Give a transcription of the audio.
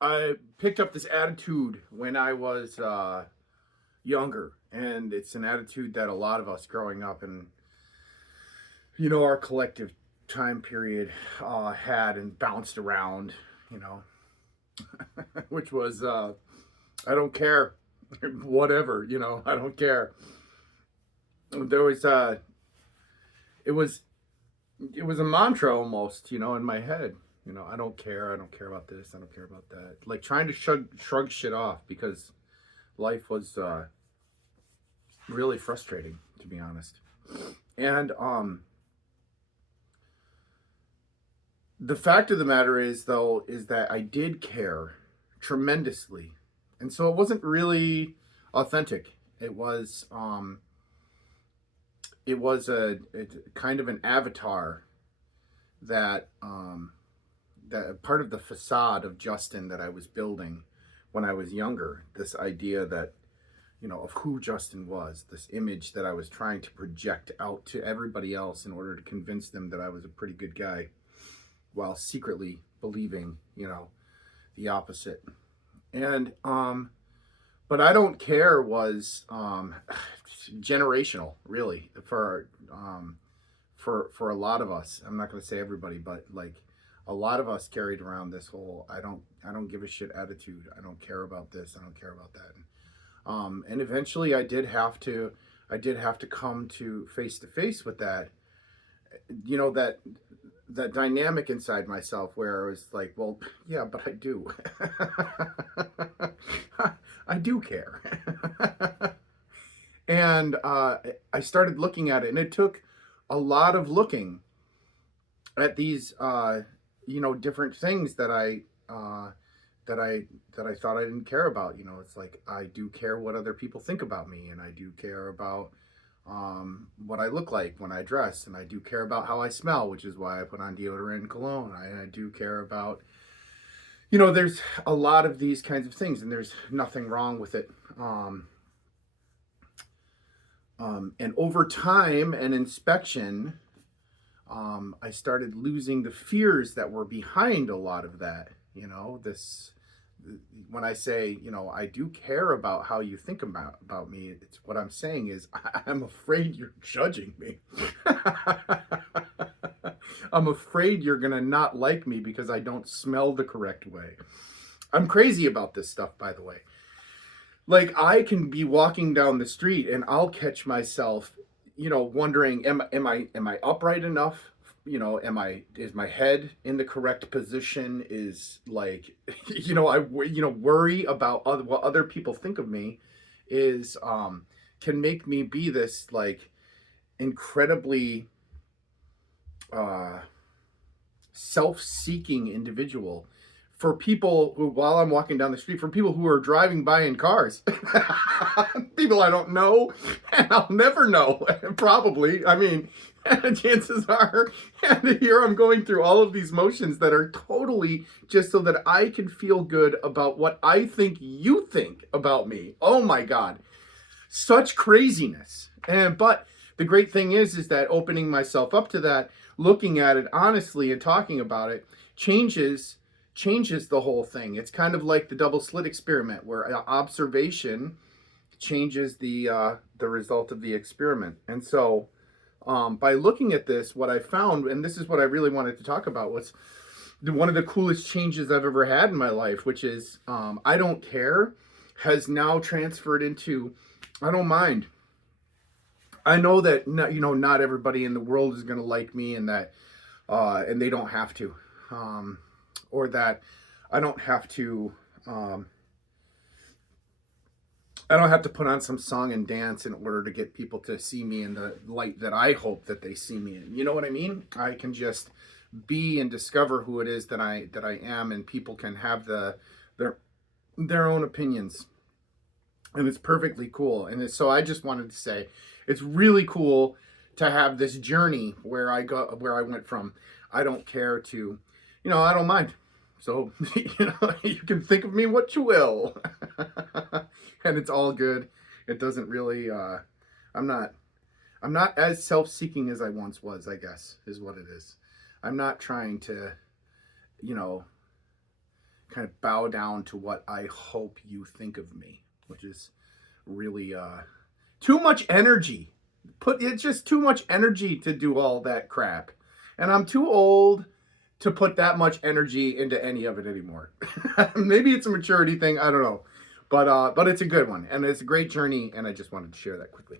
I picked up this attitude when I was younger, and it's an attitude that a lot of us growing up in, our collective time period had and bounced around, you know, which was I don't care, whatever, I don't care. There was it was it was a mantra almost, in my head. I don't care. I don't care about this. I don't care about that. Like trying to shrug shit off because life was really frustrating, to be honest. And the fact of the matter is, though, is that I did care tremendously, and so it wasn't really authentic. It was a kind of an avatar that that part of the facade of Justin that I was building when I was younger. This idea that of who Justin was, this image that I was trying to project out to everybody else in order to convince them that I was a pretty good guy, while secretly believing, the opposite. And but I don't care was generational, really, for a lot of us. I'm not going to say everybody, but like a lot of us carried around this whole I don't give a shit attitude. I don't care about this. I don't care about that. And eventually I did have to come to face with that, that dynamic inside myself where I was like, well, yeah, but I do. I do care. And I started looking at it, and it took a lot of looking at these, different things that I thought I didn't care about. It's like I do care what other people think about me, and I do care about what I look like when I dress, and I do care about how I smell, which is why I put on deodorant and cologne. I do care about, there's a lot of these kinds of things, and there's nothing wrong with it. And over time and inspection, I started losing the fears that were behind a lot of that. This when I say, I do care about how you think about me, it's what I'm saying is I'm afraid you're judging me. I'm afraid you're going to not like me because I don't smell the correct way. I'm crazy about this stuff, by the way. Like I can be walking down the street and I'll catch myself, wondering, am I upright enough? Is my head in the correct position? Is like, I worry about what other people think of me is can make me be this like incredibly self-seeking individual for people who, while I'm walking down the street, for people who are driving by in cars, people I don't know, and I'll never know, probably. I mean, chances are, and here I'm going through all of these motions that are totally just so that I can feel good about what I think you think about me. Oh my God, such craziness. But the great thing is that opening myself up to that, looking at it honestly and talking about it changes the whole thing. It's kind of like the double slit experiment where observation changes the result of the experiment. And so by looking at this, what I found, and this is what I really wanted to talk about, was one of the coolest changes I've ever had in my life, which is I don't care has now transferred into I don't mind. I know that not everybody in the world is going to like me, and that and they don't have to, or that I don't have to. I don't have to put on some song and dance in order to get people to see me in the light that I hope that they see me in. You know what I mean? I can just be and discover who it is that I am, and people can have their own opinions, and it's perfectly cool. And so I just wanted to say, it's really cool to have this journey where I went from I don't care to, I don't mind. So, you can think of me what you will. And it's all good. It doesn't really, I'm not as self-seeking as I once was, I guess, is what it is. I'm not trying to, you know, kind of bow down to what I hope you think of me, which is really too much energy. It's just too much energy to do all that crap. And I'm too old to put that much energy into any of it anymore. Maybe it's a maturity thing, I don't know. But it's a good one and it's a great journey and I just wanted to share that quickly.